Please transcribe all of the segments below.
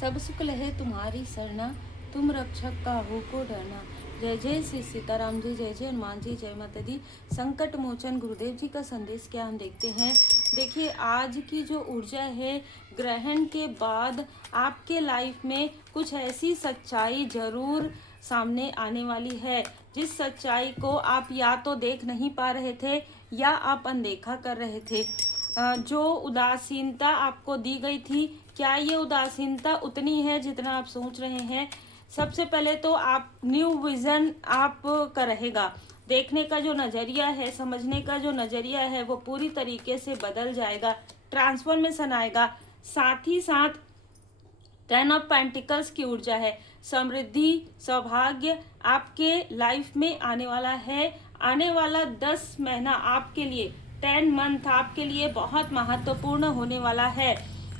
सब सुख लहे तुम्हारी सरना, तुम रक्षक काहू को डरना। जय जय श्री सीताराम जी, जय जय हनुमान जी, जय माता दी। संकट मोचन गुरुदेव जी का संदेश क्या हम देखते हैं। देखिए, आज की जो ऊर्जा है, ग्रहण के बाद आपके लाइफ में कुछ ऐसी सच्चाई जरूर सामने आने वाली है, जिस सच्चाई को आप या तो देख नहीं पा रहे थे या आप अनदेखा कर रहे थे। जो उदासीनता आपको दी गई थी, क्या ये उदासीनता उतनी है जितना आप सोच रहे हैं। सबसे पहले तो आप न्यू विजन आपका रहेगा। देखने का जो नज़रिया है, समझने का जो नज़रिया है, वो पूरी तरीके से बदल जाएगा, ट्रांसफॉर्मेशन आएगा। साथ ही साथ 10 ऑफ पेंटिकल्स की ऊर्जा है। समृद्धि, सौभाग्य आपके लाइफ में आने वाला है। आने वाला 10 महीना आपके लिए, 10 मंथ आपके लिए बहुत महत्वपूर्ण होने वाला है।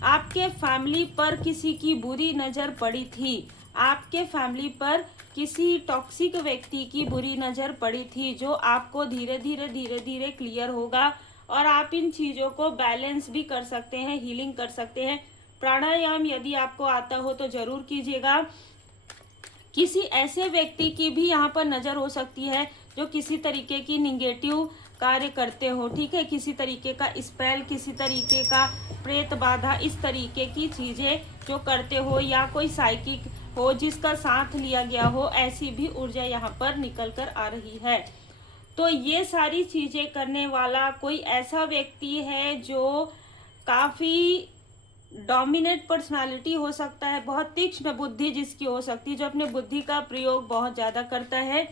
आपके फैमिली पर किसी की बुरी नज़र पड़ी थी, आपके फैमिली पर किसी टॉक्सिक व्यक्ति की बुरी नज़र पड़ी थी, जो आपको धीरे धीरे क्लियर होगा। और आप इन चीज़ों को बैलेंस भी कर सकते हैं, हीलिंग कर सकते हैं। प्राणायाम यदि आपको आता हो तो जरूर कीजिएगा। किसी ऐसे व्यक्ति की भी यहाँ पर नज़र हो सकती है जो किसी तरीके की निगेटिव कार्य करते हो, ठीक है। किसी तरीके का स्पेल, किसी तरीके का प्रेत बाधा, इस तरीके की चीज़ें जो करते हो, या कोई साइकिक हो जिसका साथ लिया गया हो, ऐसी भी ऊर्जा यहाँ पर निकल कर आ रही है। तो ये सारी चीज़ें करने वाला कोई ऐसा व्यक्ति है जो काफ़ी डोमिनेट पर्सनालिटी हो सकता है, बहुत तीक्ष्ण बुद्धि जिसकी हो सकती है, जो अपने बुद्धि का प्रयोग बहुत ज़्यादा करता है।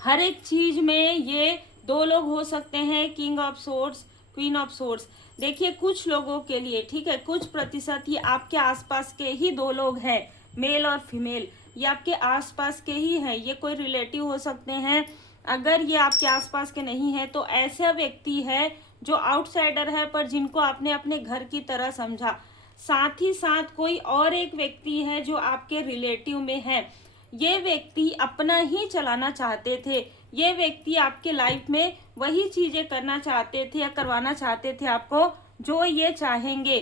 हर एक चीज़ में ये दो लोग हो सकते हैं, king of swords, queen of swords. देखिए, कुछ लोगों के लिए, ठीक है, कुछ प्रतिशत ही आपके आसपास के ही दो लोग हैं, मेल और फीमेल, ये आपके आसपास के ही हैं। ये कोई रिलेटिव हो सकते हैं। अगर ये आपके आसपास के नहीं है तो ऐसा व्यक्ति है जो आउटसाइडर है, पर जिनको आपने अपने घर की तरह समझा। साथ ही साथ कोई और एक व्यक्ति है जो आपके रिलेटिव में है। ये व्यक्ति अपना ही चलाना चाहते थे, ये व्यक्ति आपके लाइफ में वही चीज़ें करना चाहते थे या करवाना चाहते थे आपको जो ये चाहेंगे।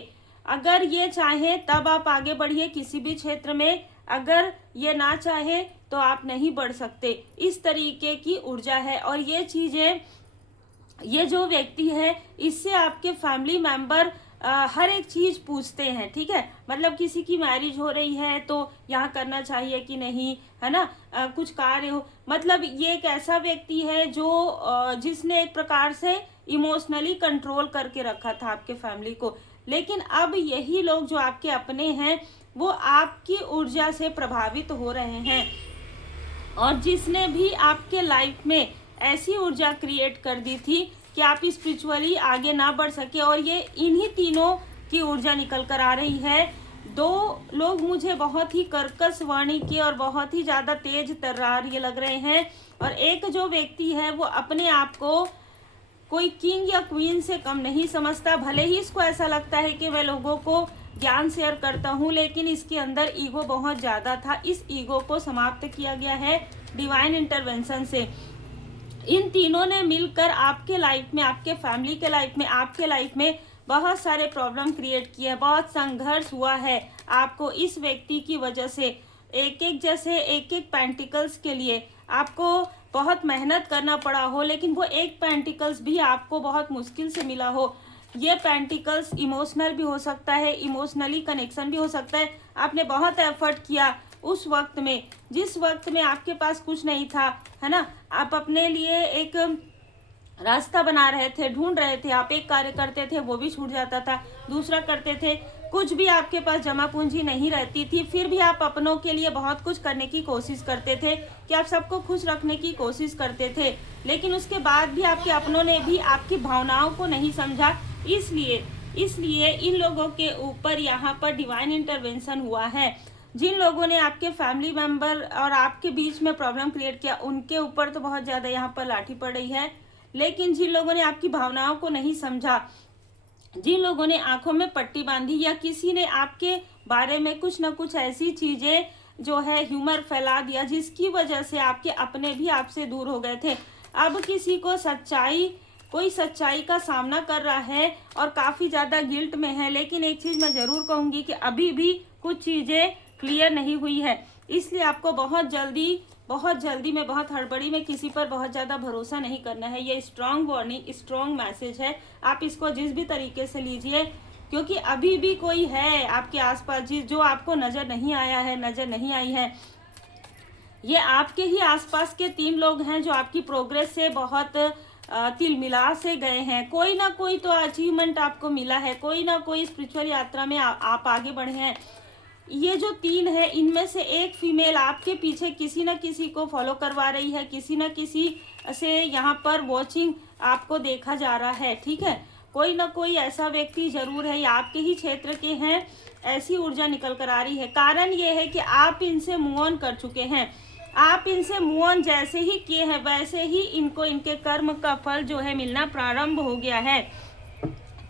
अगर ये चाहें तब आप आगे बढ़िए किसी भी क्षेत्र में, अगर ये ना चाहे तो आप नहीं बढ़ सकते। इस तरीके की ऊर्जा है। और ये चीज़ें, ये जो व्यक्ति है, इससे आपके फैमिली मेंबर हर एक चीज़ पूछते हैं, ठीक है। मतलब किसी की मैरिज हो रही है तो यहाँ करना चाहिए कि नहीं, है ना। कुछ कार्य हो, मतलब ये एक ऐसा व्यक्ति है जो जिसने एक प्रकार से इमोशनली कंट्रोल करके रखा था आपके फैमिली को। लेकिन अब यही लोग जो आपके अपने हैं, वो आपकी ऊर्जा से प्रभावित हो रहे हैं। और जिसने भी आपके लाइफ में ऐसी ऊर्जा क्रिएट कर दी थी कि आप स्पिरिचुअली आगे ना बढ़ सके, और ये इन्हीं तीनों की ऊर्जा निकल कर आ रही है। दो लोग मुझे बहुत ही कर्कश वाणी के और बहुत ही ज़्यादा तेज तर्रार ये लग रहे हैं। और एक जो व्यक्ति है वो अपने आप को कोई किंग या क्वीन से कम नहीं समझता। भले ही इसको ऐसा लगता है कि मैं लोगों को ज्ञान शेयर करता हूँ, लेकिन इसके अंदर ईगो बहुत ज़्यादा था। इस ईगो को समाप्त किया गया है डिवाइन इंटरवेंशन से। इन तीनों ने मिलकर आपके लाइफ में, आपके फैमिली के लाइफ में, आपके लाइफ में बहुत सारे प्रॉब्लम क्रिएट किए हैं। बहुत संघर्ष हुआ है आपको इस व्यक्ति की वजह से। एक एक पेंटिकल्स के लिए आपको बहुत मेहनत करना पड़ा हो, लेकिन वो एक पेंटिकल्स भी आपको बहुत मुश्किल से मिला हो। ये पेंटिकल्स इमोशनल भी हो सकता है, इमोशनली कनेक्शन भी हो सकता है। आपने बहुत एफर्ट किया उस वक्त में, जिस वक्त में आपके पास कुछ नहीं था, है ना। आप अपने लिए एक रास्ता बना रहे थे, ढूंढ रहे थे। आप एक कार्य करते थे, वो भी छूट जाता था, दूसरा करते थे, कुछ भी आपके पास जमा पूंजी नहीं रहती थी, फिर भी आप अपनों के लिए बहुत कुछ करने की कोशिश करते थे कि आप सबको खुश रखने की कोशिश करते थे। लेकिन उसके बाद भी आपके अपनों ने भी आपकी भावनाओं को नहीं समझा। इसलिए इन लोगों के ऊपर यहाँ पर डिवाइन इंटरवेंशन हुआ है। जिन लोगों ने आपके फैमिली मेंबर और आपके बीच में प्रॉब्लम क्रिएट किया, उनके ऊपर तो बहुत ज़्यादा यहाँ पर लाठी पड़ रही है। लेकिन जिन लोगों ने आपकी भावनाओं को नहीं समझा, जिन लोगों ने आंखों में पट्टी बांधी, या किसी ने आपके बारे में कुछ ना कुछ ऐसी चीज़ें जो है ह्यूमर फैला दिया, जिसकी वजह से आपके अपने भी आपसे दूर हो गए थे। अब किसी को कोई सच्चाई का सामना कर रहा है और काफ़ी ज़्यादा गिल्ट में है। लेकिन एक चीज़ मैं ज़रूर कहूँगी कि अभी भी कुछ चीज़ें क्लियर नहीं हुई है, इसलिए आपको बहुत जल्दी में, बहुत हड़बड़ी में किसी पर बहुत ज़्यादा भरोसा नहीं करना है। ये स्ट्रॉन्ग वार्निंग, स्ट्रॉन्ग मैसेज है। आप इसको जिस भी तरीके से लीजिए, क्योंकि अभी भी कोई है आपके आसपास जो आपको नज़र नहीं आया है, नज़र नहीं आई है। ये आपके ही आसपास के 3 लोग हैं जो आपकी प्रोग्रेस से बहुत तिलमिला से गए हैं। कोई ना कोई तो अचीवमेंट आपको मिला है, कोई ना कोई स्पिरिचुअल यात्रा में आप आगे बढ़े हैं। ये जो 3 है, इनमें से एक फीमेल आपके पीछे किसी न किसी को फॉलो करवा रही है, किसी न किसी से यहाँ पर वॉचिंग आपको देखा जा रहा है, ठीक है। कोई ना कोई ऐसा व्यक्ति जरूर है, या आपके ही क्षेत्र के हैं, ऐसी ऊर्जा निकल कर आ रही है। कारण ये है कि आप इनसे मूव ऑन कर चुके हैं। आप इनसे मूव ऑन जैसे ही किए हैं, वैसे ही इनको इनके कर्म का फल जो है मिलना प्रारंभ हो गया है।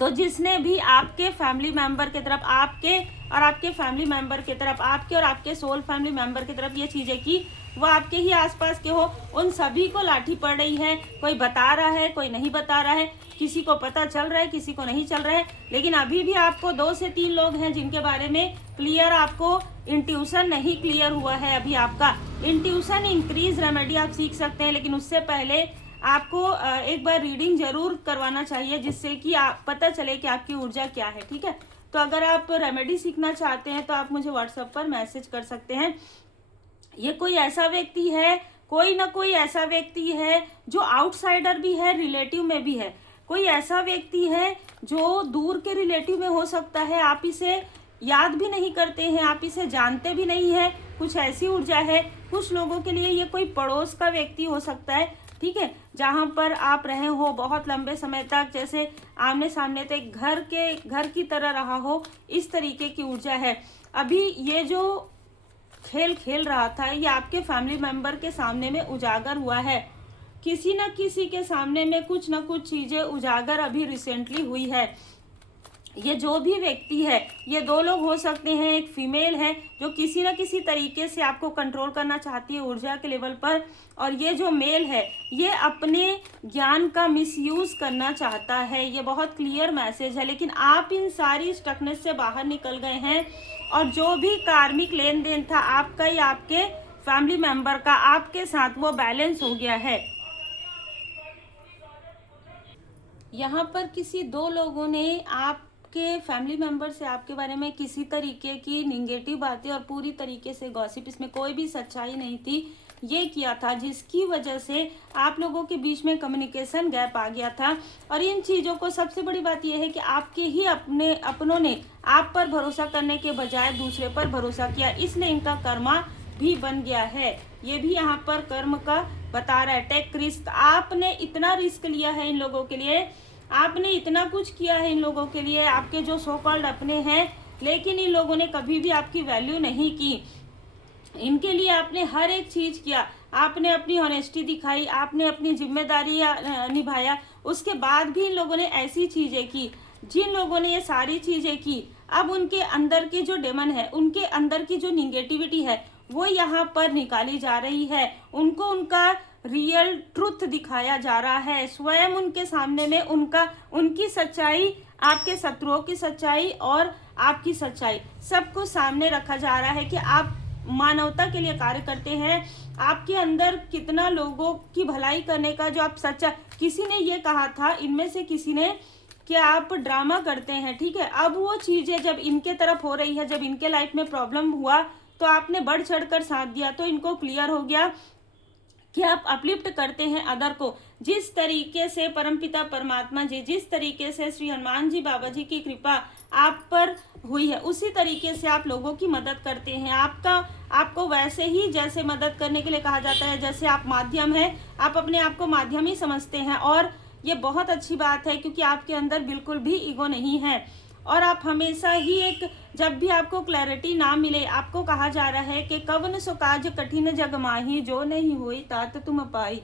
तो जिसने भी आपके फैमिली मेंबर की तरफ, आपके और आपके फैमिली मेंबर की तरफ, आपके और आपके सोल फैमिली मेंबर की तरफ ये चीज़ें की, वो आपके ही आसपास के हो, उन सभी को लाठी पड़ रही है। कोई बता रहा है, कोई नहीं बता रहा है, किसी को पता चल रहा है, किसी को नहीं चल रहा है। लेकिन अभी भी आपको 2 से 3 लोग हैं जिनके बारे में क्लियर, आपको इंट्यूशन नहीं क्लियर हुआ है। अभी आपका इंट्यूशन इंक्रीज रेमेडी आप सीख सकते हैं, लेकिन उससे पहले आपको एक बार रीडिंग जरूर करवाना चाहिए, जिससे कि आप पता चले कि आपकी ऊर्जा क्या है, ठीक है। तो अगर आप रेमेडी सीखना चाहते हैं तो आप मुझे व्हाट्सएप पर मैसेज कर सकते हैं। ये कोई ऐसा व्यक्ति है, कोई ना कोई ऐसा व्यक्ति है जो आउटसाइडर भी है, रिलेटिव में भी है। कोई ऐसा व्यक्ति है जो दूर के रिलेटिव में हो सकता है, आप इसे याद भी नहीं करते हैं, आप इसे जानते भी नहीं है, कुछ ऐसी ऊर्जा है। कुछ लोगों के लिए ये कोई पड़ोस का व्यक्ति हो सकता है, ठीक है, जहाँ पर आप रहे हो बहुत लंबे समय तक, जैसे आमने सामने तो एक घर की तरह रहा हो, इस तरीके की ऊर्जा है। अभी ये जो खेल रहा था, ये आपके फैमिली मेंबर के सामने में उजागर हुआ है। किसी न किसी के सामने में कुछ न कुछ चीजें उजागर अभी रिसेंटली हुई है। ये जो भी व्यक्ति है, ये 2 लोग हो सकते हैं, एक फीमेल है जो किसी न किसी तरीके से आपको कंट्रोल करना चाहती है ऊर्जा के लेवल पर, और ये जो मेल है ये अपने ज्ञान का मिसयूज करना चाहता है। ये बहुत क्लियर मैसेज है। लेकिन आप इन सारी स्टकनेस से बाहर निकल गए हैं, और जो भी कार्मिक लेन देन था आपका या आपके फैमिली मेंबर का आपके साथ, वो बैलेंस हो गया है। यहाँ पर किसी 2 लोगों ने आपके फैमिली मेंबर से आपके बारे में किसी तरीके की निगेटिव बातें और पूरी तरीके से गॉसिप, इसमें कोई भी सच्चाई नहीं थी, ये किया था, जिसकी वजह से आप लोगों के बीच में कम्युनिकेशन गैप आ गया था। और इन चीज़ों को, सबसे बड़ी बात यह है कि आपके ही अपनों ने आप पर भरोसा करने के बजाय दूसरे पर भरोसा किया, इसलिए इनका कर्मा भी बन गया है। ये भी यहाँ पर कर्म का बता रहा है। टेक रिस्क, आपने इतना रिस्क लिया है इन लोगों के लिए, आपने इतना कुछ किया है इन लोगों के लिए, आपके जो सो कॉल्ड अपने हैं, लेकिन इन लोगों ने कभी भी आपकी वैल्यू नहीं की। इनके लिए आपने हर एक चीज किया, आपने अपनी ऑनेस्टी दिखाई, आपने अपनी जिम्मेदारी निभाया, उसके बाद भी इन लोगों ने ऐसी चीजें की। जिन लोगों ने ये सारी चीजें की, अब उनके अंदर की जो डेमन है, उनके अंदर की जो निगेटिविटी है, वो यहाँ पर निकाली जा रही है। उनको उनका रियल ट्रुथ दिखाया जा रहा है। स्वयं उनके सामने में उनकी सच्चाई, आपके शत्रुओं की सच्चाई और आपकी सच्चाई, सबको सामने रखा जा रहा है कि आप मानवता के लिए कार्य करते हैं। आपके अंदर कितना लोगों की भलाई करने का जो आप सच्चा, किसी ने ये कहा था, इनमें से किसी ने, कि आप ड्रामा करते हैं, ठीक है। अब वो चीजें जब इनके तरफ हो रही है, जब इनके लाइफ में प्रॉब्लम हुआ, तो आपने बढ़ चढ़कर साथ दिया, तो इनको क्लियर हो गया कि आप अपलिफ्ट करते हैं अदर को। जिस तरीके से परमपिता परमात्मा जी, जिस तरीके से श्री हनुमान जी बाबा जी की कृपा आप पर हुई है, उसी तरीके से आप लोगों की मदद करते हैं। आपको वैसे ही जैसे मदद करने के लिए कहा जाता है, जैसे आप माध्यम हैं, आप अपने आप को माध्यम ही समझते हैं। और ये बहुत अच्छी बात है, क्योंकि आपके अंदर बिल्कुल भी ईगो नहीं है। और आप हमेशा ही एक, जब भी आपको क्लैरिटी ना मिले, आपको कहा जा रहा है कि कवन सो काज कठिन जग माही, जो नहीं होई तात तुम पाई।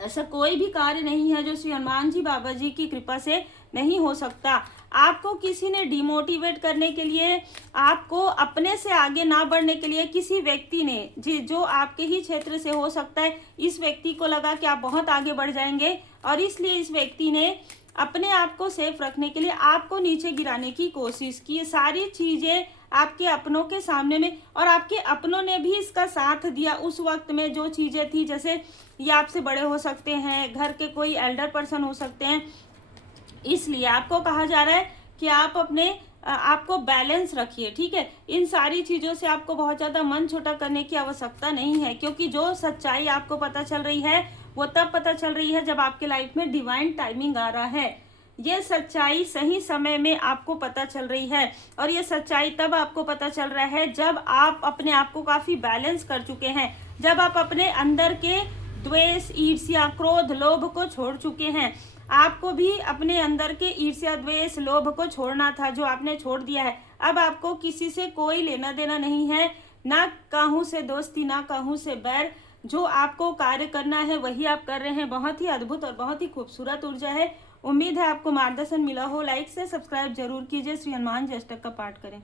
ऐसा कोई भी कार्य नहीं है जो श्री हनुमान जी बाबा जी की कृपा से नहीं हो सकता। आपको किसी ने डिमोटिवेट करने के लिए, आपको अपने से आगे ना बढ़ने के लिए, किसी व्यक्ति ने जो आपके ही क्षेत्र से हो सकता है, इस व्यक्ति को लगा कि आप बहुत आगे बढ़ जाएंगे, और इसलिए इस व्यक्ति ने अपने आप को सेफ रखने के लिए आपको नीचे गिराने की कोशिश की। ये सारी चीजें आपके अपनों के सामने में, और आपके अपनों ने भी इसका साथ दिया उस वक्त में। जो चीज़ें थी, जैसे ये आपसे बड़े हो सकते हैं, घर के कोई एल्डर पर्सन हो सकते हैं, इसलिए आपको कहा जा रहा है कि आप अपने आपको बैलेंस रखिए, ठीक है। इन सारी चीज़ों से आपको बहुत ज़्यादा मन छोटा करने की आवश्यकता नहीं है, क्योंकि जो सच्चाई आपको पता चल रही है वो तब पता चल रही है जब आपके लाइफ में डिवाइन टाइमिंग आ रहा है। ये सच्चाई सही समय में आपको पता चल रही है, और ये सच्चाई तब आपको पता चल रहा है जब आप अपने आप को काफ़ी बैलेंस कर चुके हैं, जब आप अपने अंदर के द्वेष, ईर्ष्या, क्रोध, लोभ को छोड़ चुके हैं। आपको भी अपने अंदर के ईर्ष्या, द्वेष, लोभ को छोड़ना था, जो आपने छोड़ दिया है। अब आपको किसी से कोई लेना देना नहीं है, ना काहू से दोस्ती, ना काहू से बैर। जो आपको कार्य करना है वही आप कर रहे हैं। बहुत ही अद्भुत और बहुत ही खूबसूरत ऊर्जा है। उम्मीद है आपको मार्गदर्शन मिला हो। लाइक से सब्सक्राइब जरूर कीजिए। श्री हनुमान जी अष्टक का पाठ करें।